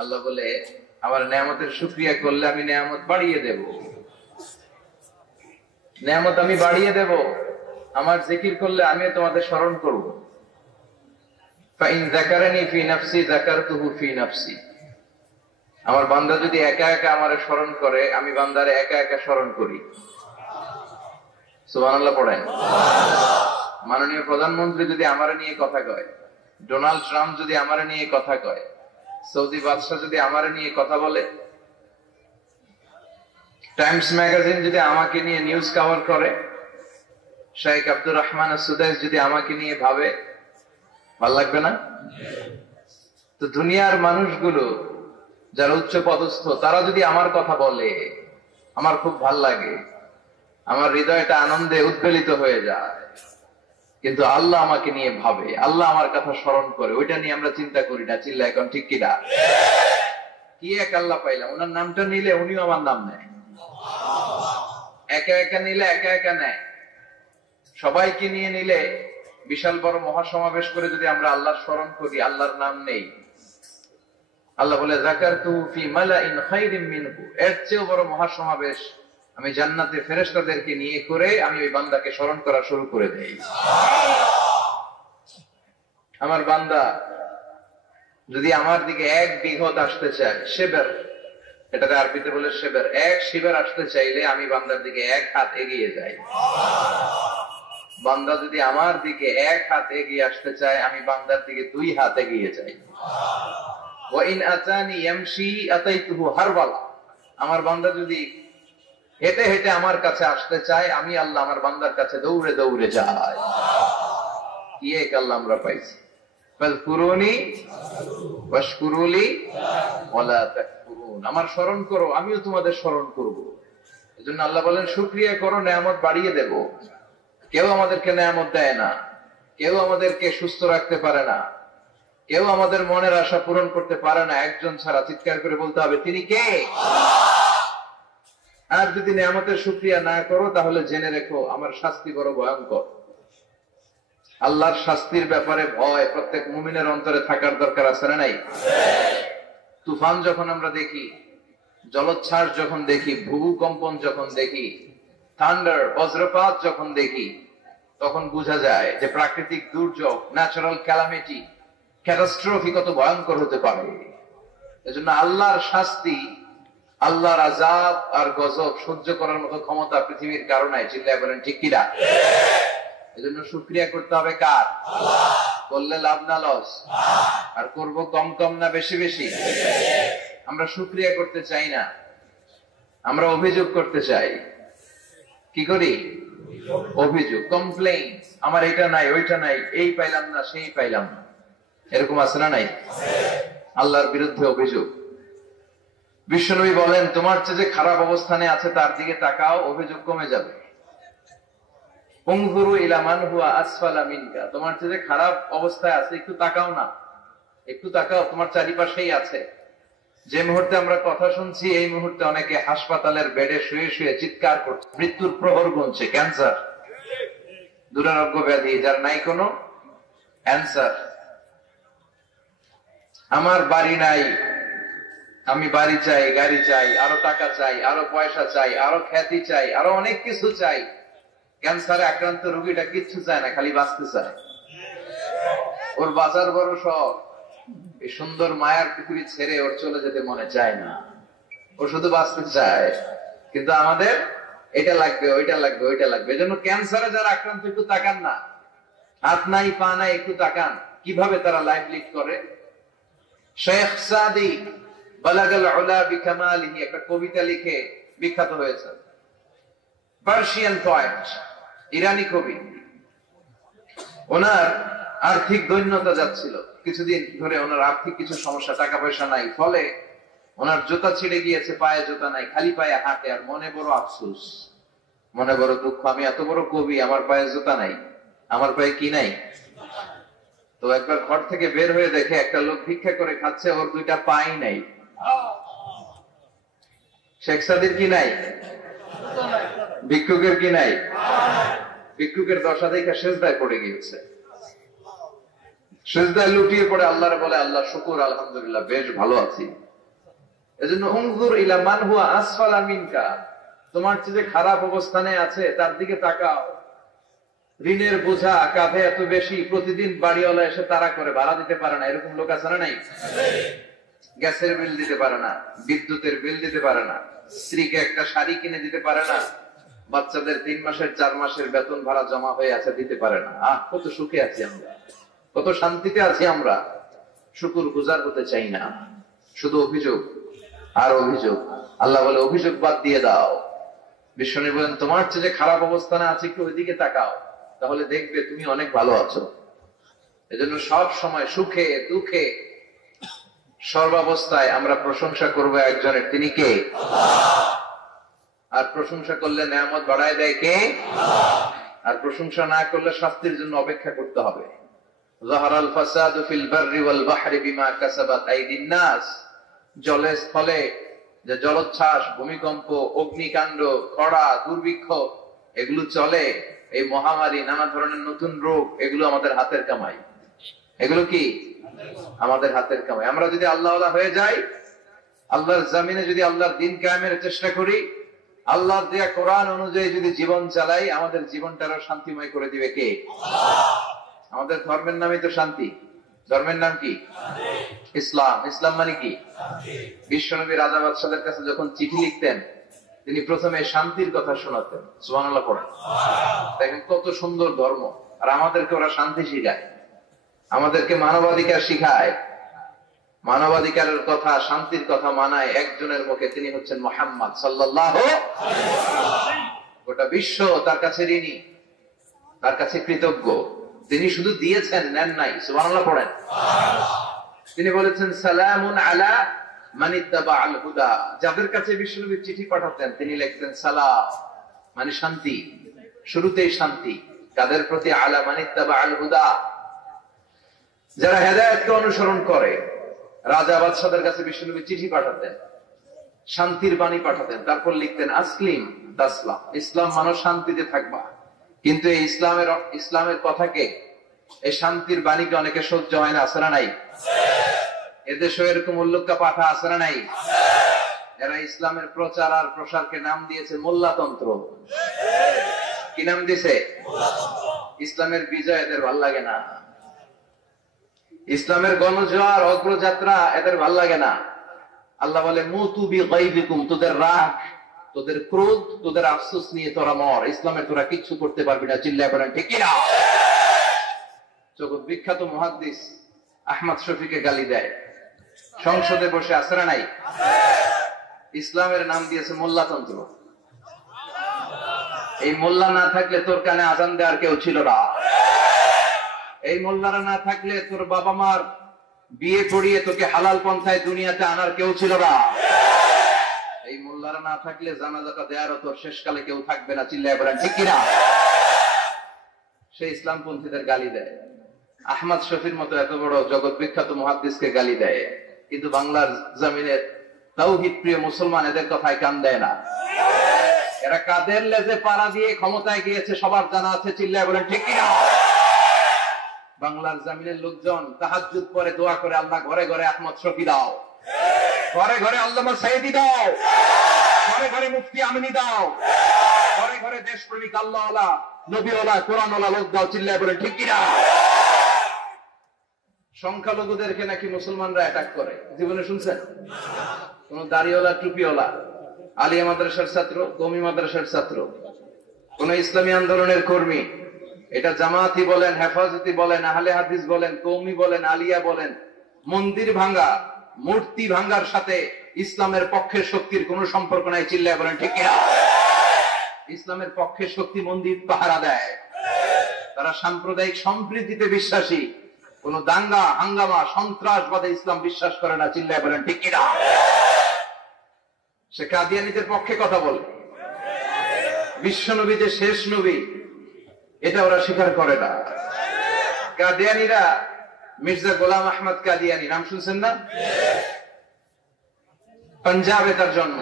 আল্লাহ বলে আমার নেয়ামতের শুকরিয়া করলে আমি নেয়ামত বাড়িয়ে দেব, নেয়ামত আমি বাড়িয়ে দেব। আমার জিকির করলে আমি তোমাদের স্মরণ করব। ফাইন যাকারানি ফি নাফসি যাকারতুহু ফি নাফসি। আমার বান্দা যদি একা একা আমারে স্মরণ করে, আমি বান্দারে একা একা স্মরণ করি। সুবহানাল্লাহ পড়েন। মাননীয় প্রধানমন্ত্রী যদি আমারে নিয়ে কথা কয়, ডোনাল্ড ট্রাম্প যদি আমারে নিয়ে কথা কয়, সৌদি বাদশাহ যদি আমারে নিয়ে কথা বলে, টাইমস ম্যাগাজিন যদি আমাকে নিয়ে নিউজ কভার করে, শেখ আব্দুর রহমান সুদাইস যদি আমাকে নিয়ে ভাবে, ভাল লাগবে না? তো দুনিয়ার মানুষগুলো যারা উচ্চ পদস্থ, তারা যদি আমার কথা বলে, আমার খুব ভাল লাগে, আমার হৃদয়টা আনন্দে উদ্বেলিত হয়ে যায়। কিন্তু আল্লাহ আমাকে নিয়ে ভাবে, আল্লাহ আমার কথা স্মরণ করে, ওইটা নিয়ে আমরা চিন্তা করি না। চিল্লা এখন ঠিক কিনা? কি এক আল্লাহ পাইলাম, ওনার নামটা নিলে উনিও আমার নাম নেয়। একা একা নিলে একা একা নেয়, সবাইকে নিয়ে নিলে, বিশাল বড় মহাসমাবেশ করে যদি আমরা আল্লাহর স্মরণ করি, আল্লাহর নাম নেই, আল্লাহ বলে যাকারতু ফি মালাইন খায়রিন মিনহু, এর চেয়েও বড় মহাসমাবেশ আমি জান্নাতে ফেরেশতাদেরকে নিয়ে করে আমি ওই বান্দাকে স্মরণ করা শুরু করে দেই। আমার বান্দা যদি আমার দিকে এক বিঘত আসতে চায়, শিবের, এটাতে আরবিতে বলে শিবের, এক শিবের আসতে চাইলে আমি বান্দার দিকে এক হাত এগিয়ে যাই। বান্দা যদি আমার দিকে এক হাত এগিয়ে আসতে চায়, আমি বান্দার দিকে 2 হাত এগিয়ে যাই। ওয়া ইন আতানি ইয়ামশি আতাইতুহু হারওয়ালা, আমার বান্দা যদি হেঁটে হেঁটে আমার কাছে আসতে চায়, আমি আল্লাহ আমার বান্দার কাছে দৌড়ে দৌড়ে যাই। কি এক আল্লাহ আমরা পাইছি। ফাযকুরুনি ওয়াশকুরুলি ওয়ালা তাকফুরুন, আমার স্মরণ করো, আমিও তোমাদের স্মরণ করব। এজন্য আল্লাহ বলেন শুকরিয়া করো, নেয়ামত বাড়িয়ে দেব। কেউ আমাদেরকে নেয়ামত দেয় না, কেউ আমাদেরকে সুস্থ রাখতে পারে না, কেউ আমাদের মনের আশা পূরণ করতে পারে না, একজন ছাড়া। চিৎকার করে বলতে হবে, তিনি কে? আর যদি নেয়ামতের শুকরিয়া না করো, তাহলে জেনে রেখো আমার শাস্তি বড় ভয়ঙ্কর। আল্লাহর শাস্তির ব্যাপারে ভয় প্রত্যেক মুমিনের অন্তরে থাকার দরকার আছে না নাই? তুফান যখন আমরা দেখি, জলোচ্ছ্বাস যখন দেখি, ভূকম্পন যখন দেখি, থান্ডার বজ্রপাত যখন দেখি, তখন বোঝা যায় যে প্রাকৃতিক দুর্যোগ, ন্যাচারাল ক্যালামিটি, ক্যাটাস্ট্রফি কত ভয়ঙ্কর হতে পারে। এজন্য আল্লাহর শাস্তি, আল্লাহর আযাব আর গজব সহ্য করার মতো ক্ষমতা পৃথিবীর কারো নাই। চিল্লায় বলেন ঠিক কিনা? এজন্য শুকরিয়া করতে হবে কার? করলে লাভ না লস? আর করব কম কম না বেশি বেশি? আমরা শুকরিয়া করতে চাই না, আমরা অভিযোগ করতে চাই। কি করি? অভিযোগ, কমপ্লেইন। আমার এটা নাই, ওইটা নাই, এই পাইলাম না, সেই পাইলাম না। এরকম আছে না নাই? আল্লাহর বিরুদ্ধে অভিযোগ। বিশ্বনবী বলেন, তোমার চেয়ে যে খারাপ অবস্থানে আছে তার দিকে তাকাও, অভিযোগ কমে যাবে। উনজুরু ইলা মান হুয়া আসফালা মিনকা, তোমার চেয়ে যে খারাপ অবস্থায় আছে একটু তাকাও না, একটু তাকাও, তোমার চারিপাশেই আছে। যে মুহূর্তে আমরা কথা শুনছি, এই মুহূর্তে অনেকে হাসপাতালের বেডে শুয়ে শুয়ে চিৎকার করছে, মৃত্যুর প্রহর গুনছে। ক্যান্সার, দুরারোগ্য ব্যাধি, যার নাই কোনো অ্যান্সার। আমার বাড়ি নাই, আমি বাড়ি চাই, গাড়ি চাই, আরো টাকা চাই, আরো পয়সা চাই, আরো খ্যাতি চাই, আরো অনেক কিছু চাই। ক্যান্সারে আক্রান্ত রোগীটা কিচ্ছু চায় না, খালি বাঁচতে চায়। ওর বাঁচার বড় শখ, এই সুন্দর মায়ার পৃথিবী ছেড়ে ওর চলে যেতে মনে চায় না, ও শুধু বাঁচতে চায়। কিন্তু আমাদের এটা লাগবে, ওইটা লাগবে, ওইটা লাগবে। এজন্য ক্যান্সারে যারা আক্রান্ত, একটু তাকান না, হাত নাই পা নাই, একটু তাকান কিভাবে তারা লাইফ লিড করে। শেখ সাদি বালাগাল উলা বিকামালিহি একটা কবিতা লিখে বিখ্যাত হয়েছে। পার্সিয়ান পয়েট, ইরানি কবি। ওনার আর্থিক দৈন্যতা যাচ্ছিল, কিছুদিন ধরে ওনার আর্থিক কিছু সমস্যা, টাকা পয়সা নাই, ফলে ওনার জুতা ছিঁড়ে গিয়েছে, পায়ে জুতা নাই, খালি পায়ে হাঁটে। আর মনে বড় আফসোস, মনে বড় দুঃখ, আমি এত বড় কবি, আমার পায়ে জুতা নাই, আমার পায়ে কি নাই। তো একবার ঘর থেকে বের হয়ে দেখে একটা লোক ভিক্ষা করে খাচ্ছে, ওর 2টা পাই নাই। শেখ সাদির কি নাই? ভিক্ষুকের কি নাই? ভিক্ষুকের দশা দেখে সেজদায় পড়ে গিয়েছে। সিজদায় লুটিয়ে পড়ে আল্লাহর বলে, আল্লাহ শুকর, আলহামদুলিল্লাহ বেশ ভালো আছি। এজন্য উনজুর ইলা মান হুয়া আসফালা মিনকা, তোমার চেয়ে যে খারাপ অবস্থানে আছে তার দিকে তাকাও। ঋণের বোঝা কাঁধে এত বেশি, প্রতিদিন বাড়িওয়ালা এসে তাড়া করে, ভাড়া দিতে পারে না, এরকম লোক আছে না নাই? গ্যাসের বিল দিতে পারে না, বিদ্যুতের বিল দিতে পারে না, স্ত্রীকে একটা শাড়ি কিনে দিতে পারে না, বাচ্চাদের 3 মাসের 4 মাসের বেতন ভাড়া জমা হয়ে আছে, দিতে পারে না। কত সুখে আছি আমরা, কত শান্তিতে আছি আমরা, শুকুর গুজার হতে চাই না, শুধু অভিযোগ আর অভিযোগ। আল্লাহ বলে অভিযোগ বাদ দিয়ে দাও। বিশ্বনবী বলেন, তোমার চেয়ে যে খারাপ অবস্থানে আছে একটু ওইদিকে তাকাও, তাহলে দেখবে তুমি অনেক ভালো আছো। এজন্য সব সময় সুখে দুঃখে সর্বাবস্থায় আমরা প্রশংসা করবো একজনের, তিনি কে? আর প্রশংসা করলে নেয়ামত বাড়ায় দেয় কে? আর প্রশংসা না করলে শাস্তির জন্য অপেক্ষা করতে হবে। যাহারাল ফাসাদু ফিল বাররি ওয়াল বাহরি বিমা কাসাবাত আইদিন নাস, জলে স্থলে যে জলোচ্ছ্বাস, ভূমিকম্প, অগ্নিকাণ্ড, খরা, দুর্ভিক্ষ এগুলো চলে, এই মহামারী, নানা ধরনের নতুন রোগ, এগুলো আমাদের হাতের কামাই। এগুলো কি আমাদের হাতের কামাই। আমরা যদি আল্লাহওয়ালা হয়ে যাই, আল্লাহর জমিনে যদি আল্লাহর দিন কায়েমের চেষ্টা করি, আল্লাহর দেয়া কোরআন অনুযায়ী যদি জীবন চালাই, আমাদের জীবনটারও শান্তিময় করে দিবে কে? আমাদের ধর্মের নামই তো শান্তি। ধর্মের নাম কি? ইসলাম। ইসলাম মানে কি? বিশ্বনবী রাজা বাদশাদের কাছে যখন চিঠি লিখতেন, তিনি প্রথমে শান্তির কথা শোনাতেন। সুবহানাল্লাহ পড়েন। দেখেন কত সুন্দর ধর্ম। আর আমাদেরকে ওরা শান্তি শিখায়, আমাদেরকে মানবাধিকার শিখায়, মানবাধিকারের কথা, শান্তির কথা মানায় একজনের মুখে, তিনি হচ্ছেন মুহাম্মদ সাল্লাল্লাহু আলাইহি ওয়াসাল্লাম। গোটা বিশ্ব তার কাছে ঋণী, তার কাছে কৃতজ্ঞ। তিনি শুধু দিয়েছেন, নেন নাই। সুবহানাল্লাহ পড়েন। তিনি বলেছেন, সালামুন আলা মান ইত্তাবা আল হুদা। যাদের কাছে বিশ্বনবী চিঠি পাঠাতেন, তিনি লিখতেন সালাম, মানে শান্তি, শুরুতেই শান্তি। কাদের প্রতি? আলা মান ইত্তাবা আল হুদা, যারা হেদায়েতকে অনুসরণ করে। রাজা বাদশাদের কাছে বিশ্বনবী চিঠি পাঠাতেন, শান্তির বাণী পাঠাতেন, তারপর লিখতেন আসলিম তাসলাম, ইসলাম মানুষ শান্তিতে থাকবা। কিন্তু এই ইসলামের কথাকে, এই শান্তির বাণীকে অনেকে সহ্য হয় না, আছে না নাই? এদেশেও এরকম উল্লুক্কা পাঠা আছে না নাই? এরা ইসলামের প্রচার আর প্রসারকে নাম দিয়েছে মোল্লাতন্ত্র। কি নাম দিয়েছে? ইসলামের বিজয় এদের ভাল লাগে না, ইসলামের গণজোয়ার, অগ্রযাত্রা এদের ভাল লাগে না। আল্লাহ বলে, মুতু বিগাইযিকুম, তোদের রাগ, তোদের ক্রোধ, তোদের আফসোস নিয়ে তোরা মর, ইসলামের তোরা কিচ্ছু করতে পারবি না। চিল্লায় বলেন ঠিক কিনা? জগৎ বিখ্যাত মুহাদ্দিস আহমদ শফিকে গালি দেয়, সংসদে বসে, আছে না নাই? ইসলামের নাম দিয়েছে মোল্লাতন্ত্র। এই মোল্লা না থাকলে তোর কানে আজান দেওয়ার কেউ ছিল না, এই মোল্লারা না থাকলে তোর বাবা মার বিয়ে পড়িয়ে তোকে হালাল পন্থায় দুনিয়াতে আনার কেউ ছিল না, এই মোল্লারা না থাকলে জানাজাটা দেওয়ারও তোর শেষকালে কেউ থাকবে না। চিল্লায় বলেন ঠিক কিনা? সে ইসলামপন্থীদের গালি দেয়, আহমদ শফির মতো এত বড় জগৎ বিখ্যাত মুহাদ্দিসকে গালি দেয়, কিন্তু বাংলার জমিনের তাওহীদ প্রিয় মুসলমান এদের কথায় কান দেয় না। এরা কাদের লেজে পাড়া দিয়ে ক্ষমতায় গিয়েছে সবার জানা আছে। চিল্লায় বলেন ঠিক কিনা? বাংলার জমিনের লোকজন তাহাজ্জুদ পরে দোয়া করে, আল্লাহ ঘরে ঘরে আহমদ শফি দাও, ঘরে ঘরে আল্লামা সাইদি দাও, ঘরে ঘরে মুফতি আমিনী দাও, ঘরে ঘরে দেশপ্রেমিক আল্লাহওয়ালা, নবীওয়ালা, কোরআনওয়ালা লোক দাও। চিল্লায় বলেন ঠিক কিনা? সংখ্যালঘুদেরকে নাকি মুসলমানরা অ্যাটাক করে, জীবনে শুনছেন? কোন দাড়িওয়ালা, টুপিওয়ালা, আলিয়া মাদ্রাসার ছাত্র, কওমি মাদ্রাসার ছাত্র, কোন ইসলামী আন্দোলনের কর্মী, এটা জামাতি বলেন, হেফাজতি বলেন, আহলে হাদিস বলেন, কওমি বলেন, আলিয়া বলেন, মন্দির ভাঙ্গা, মূর্তি ভাঙ্গার সাথে ইসলামের পক্ষের শক্তির কোন সম্পর্ক নাই। চিল্লায় বলেন ঠিক কিনা? ইসলামের পক্ষের শক্তি মন্দির পাহারা দেয়, তারা সাম্প্রদায়িক সম্প্রীতিতে বিশ্বাসী, কোন দাঙ্গা হাঙ্গামা সন্ত্রাসবাদে ইসলাম বিশ্বাস করে না। চিল্লায় বলেন ঠিক কিনা? সে কাদিয়ানীদের পক্ষে কথা বলে, বিশ্বনবী যে শেষ নবী এটা ওরা স্বীকার করে না। কাদিয়ানীরা মির্জা গোলাম আহমদ কাদিয়ানী, নাম শুনছেন না? পাঞ্জাবে তার জন্ম।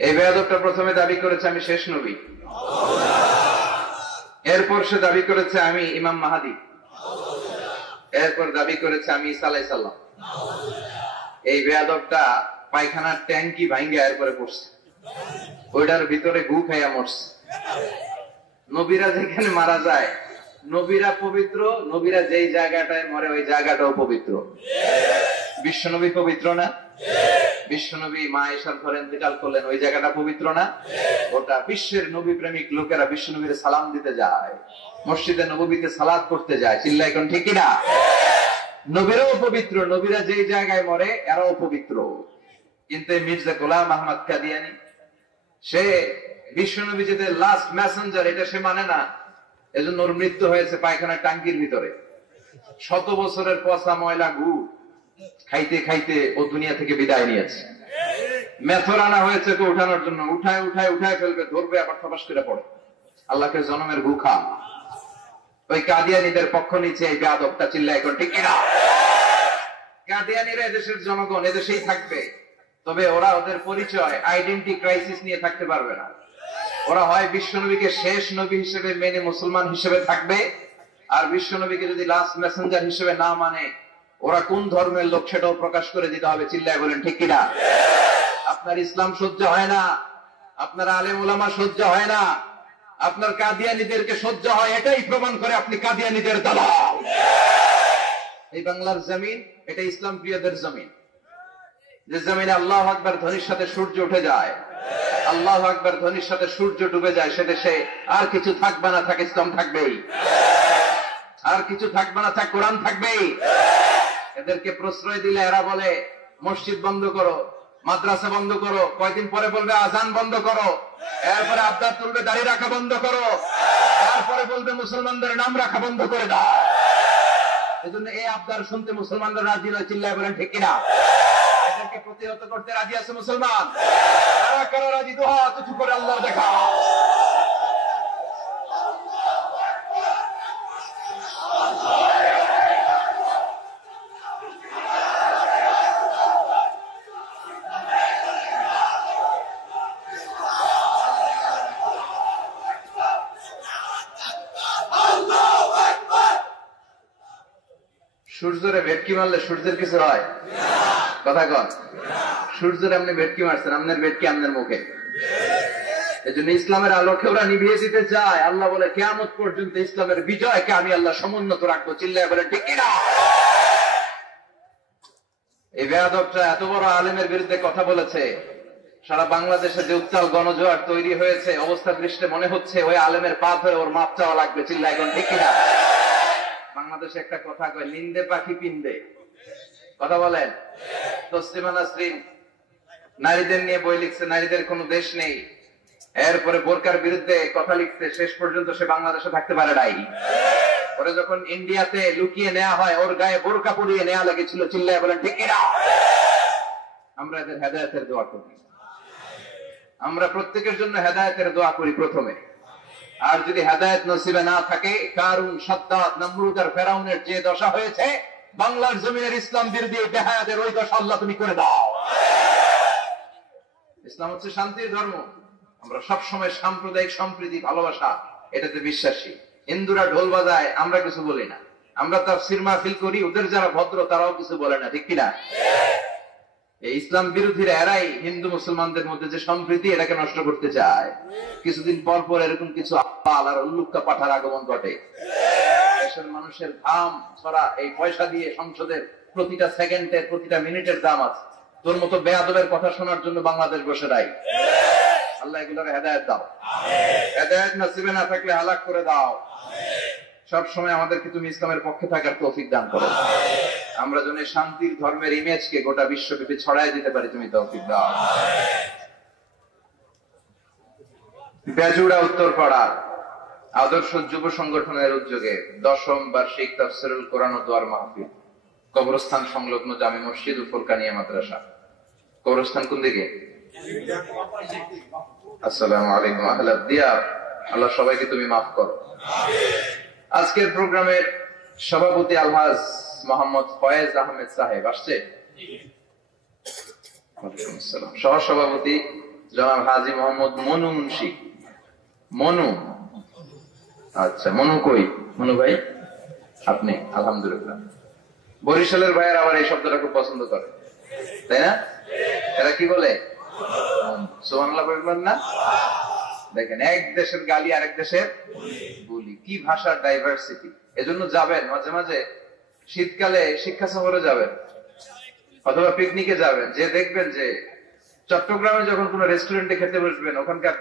এই বেয়াদবটা প্রথমে দাবি করেছে আমি শেষ নবী, এরপর সে দাবি করেছে আমি ইমাম মাহাদি। এরপর দাবি করেছে আমি ঈসা আলাইহিস সালাম। এই বেয়াদবটা পায়খানার ট্যাঙ্কি ভাঙ্গা এরপরে পড়ছে, ওইটার ভিতরে গু খাইয়া মরছে। নবীরা যেখানে মারা যায়, নবীরা পবিত্র, নবীরা যেই জায়গাটায় মরে ওই জায়গাটাও পবিত্র। বিশ্বনবী পবিত্র না? বিশ্বনবী মা আয়েশার ঘরে ইন্তেকাল করলেন, ওই জায়গাটা পবিত্র না? গোটা বিশ্বের নবী প্রেমিক লোকেরা বিশ্বনবীর সালাম দিতে যায়, মসজিদে নববীতে সালাত করতে যায়। চিল্লাই কোন ঠিক কিনা? নবীরাও পবিত্র, নবীরা যেই জায়গায় মরে এরাও পবিত্র। কিন্তু মির্জা গোলাম আহমদ কাদিয়ানী, সে বিশ্বনবী যে লাস্ট মেসেঞ্জার এটা সে মানে না, এজন্য ওর মৃত্যু হয়েছে পায়খানার টাঙ্কির ভিতরে। 100 বছরের পচা ময়লা গু খাইতে খাইতে ও দুনিয়া থেকে বিদায় নিয়েছে। মেথর আনা হয়েছে ওকে উঠানোর জন্য, উঠায় উঠায় উঠায় ফেলবে, ধরবে আবার থপাস করে পড়ে। আল্লাহকে জনমের গু খা। ওই কাদিয়ানীদের পক্ষ নিচ্ছে এই বেয়াদবটা। চিল্লায় এখন ঠিক কিনা? কাদিয়ানীরা এদেশের জনগণ, এদেশেই থাকবে, তবে ওরা ওদের পরিচয় আইডেন্টি ক্রাইসিস নিয়ে থাকতে পারবে না। ওরা হয় বিশ্বনবীকে শেষ নবী হিসেবে মেনে মুসলমান হিসেবে থাকবে, আর বিশ্বনবীকে যদি লাস্ট মেসেঞ্জার হিসেবে না মানে ওরা কোন ধর্মের লোক সেটাও প্রকাশ করে দিতে হবে। চিল্লায় বলেন ঠিক কিনা? আপনার ইসলাম সহ্য হয় না, আপনার আলেম ওলামা সহ্য হয় না, আপনার কাদিয়ানীদেরকে সহ্য হয়, এটাই প্রমাণ করে আপনি কাদিয়ানীদের দালাল। এই বাংলার জমিন এটা ইসলাম প্রিয়দের জমিন। যে জমিনে আল্লাহু আকবার ধ্বনির সাথে সূর্য উঠে যায়, আল্লাহু আকবার ধ্বনির সাথে সূর্য ডুবে যায়, সে দেশে আর কিছু থাকবে না থাক ইসলাম থাকবেই, আর কিছু থাকবে না থাক কোরআন থাকবেই। এদেরকে প্রশ্রয় দিলে এরা বলে মসজিদ বন্ধ করো, মাদ্রাসা বন্ধ করো, কয়দিন পরে বলবে আজান বন্ধ করো, এরপরে আবদার তুলবে দাড়ি রাখা বন্ধ করো, তারপরে বলবে মুসলমানদের নাম রাখা বন্ধ করে দাও। এজন্য এই আবদার শুনতে মুসলমানরা রাজি নয়। চিল্লায় বলেন ঠিক কিনা? এদেরকে প্রতিহত করতে রাজি আছে মুসলমান? কারা কারা রাজি? দোয়া উঁচু করে আল্লাহ দেখা। সূর্যরে ভেটকি মারলে সূর্যের কিছু হয়? কথা কন। সূর্যের আপনি ভেটকি মারছেন, আপনার ভেটকি আপনার মুখে। এই জন্য ইসলামের আলোকে ওরা নিভিয়ে দিতে চায়। আল্লাহ বলে কিয়ামত পর্যন্ত ইসলামের বিজয়কে আমি আল্লাহ সমুন্নত রাখবো। চিল্লায় বলে ঠিক কিনা? এই বেয়াদবটা এত বড় আলেমের বিরুদ্ধে কথা বলেছে, সারা বাংলাদেশে যে উত্তাল গণজোয়ার তৈরি হয়েছে, অবস্থা দৃষ্টে মনে হচ্ছে ওই আলেমের পা ধরে ওর মাপ চাওয়া লাগবে। চিল্লায় এখন ঠিক কিনা? বাংলাদেশে একটা কথা কয়, নিন্দে পাখি পিন্দে। কথা বলেন। তসলিমা নাসরিন নারীদের নিয়ে বই লিখছে, নারীদের কোনো দেশ নেই, এরপরে বোরকার বিরুদ্ধে কথা লিখছে, শেষ পর্যন্ত সে বাংলাদেশে থাকতে পারে নাই। ওরে যখন ইন্ডিয়াতে লুকিয়ে নেওয়া হয়, ওর গায়ে বোরকা পরিয়ে নেওয়া লেগেছিল। চিল্লায় বলেন ঠিক কিনা? আমরা এদের হেদায়েতের দোয়া করি, আমরা প্রত্যেকের জন্য হেদায়েতের দোয়া করি প্রথমে। আর যদি হেদায়েত নসিবে না থাকে, কারুন, সাদ্দাত, নমরুদ আর ফেরাউনের যে দশা হয়েছে, বাংলার জমিনের ইসলাম বিরোধী বেহায়াতের ওই দশা আল্লাহ তুমি করে দাও। ইসলাম হচ্ছে শান্তির ধর্ম। আমরা সবসময় সাম্প্রদায়িক সম্প্রীতি, ভালোবাসা এটাতে বিশ্বাসী। হিন্দুরা ঢোল বাজায়, আমরা কিছু বলি না। আমরা তাফসীর মাহফিল করি, ওদের যারা ভদ্র তারাও কিছু বলে না। ঠিক কিনা? এই ইসলাম বিরোধীরা এরাই হিন্দু মুসলমানদের মধ্যে যে সম্প্রীতি এটাকে নষ্ট করতে চায়। কিছুদিন পর পর এরকম কিছু আপাল আর উল্লুক্কা পাঠার আগমন ঘটে। দেশের মানুষের ঘাম ছড়া এই পয়সা দিয়ে সংসদের প্রতিটা সেকেন্ডের, প্রতিটা মিনিটের দাম আছে। তোর মতো বেয়াদবের কথা শোনার জন্য বাংলাদেশ বসে নাই। আল্লাহ এগুলোর হেদায়েত দাও। হেদায়েত নসিবে না থাকলে হালাক করে দাও। সব সময় আমাদেরকে তুমি ইসলামের পক্ষে থাকার তৌফিক দান করো। আমরা যেন শান্তির ধর্মের ইমেজকে গোটা বিশ্বব্যাপী ছড়াই দিতে পারি, তুমি তৌফিক দাও। বেজুড়া উত্তরপাড়া আদর্শ যুব সংগঠনের উদ্যোগে 10ম বার্ষিক তাফসীরুল কোরআন ও দোয়ার মাহফিল, কবরস্থান সংলগ্ন জামে মসজিদ ও ফুরকানিয়া মাদ্রাসা। কবরস্থান কোন দিকে? আসসালামু আলাইকুম আহলাদ দিয়ার। আল্লাহ সবাইকে তুমি মাফ করো। আজকের প্রোগ্রামের সভাপতি আলহাজ মোহাম্মদ ফয়েজ আহমেদ সাহেব আসছে। সহ সভাপতি জনাব হাজী মোহাম্মদ মনু মুন্সি। মনু, আচ্ছা মনু কই? মনু ভাই আপনি? আলহামদুলিল্লাহ। বরিশালের ভাইয়ের আবার এই শব্দটা খুব পছন্দ করে, তাই না? এরা কি বলে? সুবহানাল্লাহ বলবেন না? দেখেন, এক দেশের গালি আরেক দেশের বুলি, কি ভাষার ডাইভার্সিটি। এজন্য যাবেন মাঝে মাঝে, শীতকালে শিক্ষা সফরে যাবেন অথবা পিকনিকে যাবেন, যে দেখবেন যে চট্টগ্রামে যখন কোন রেস্টুরেন্টে খেতে বসবেন, ওখানকার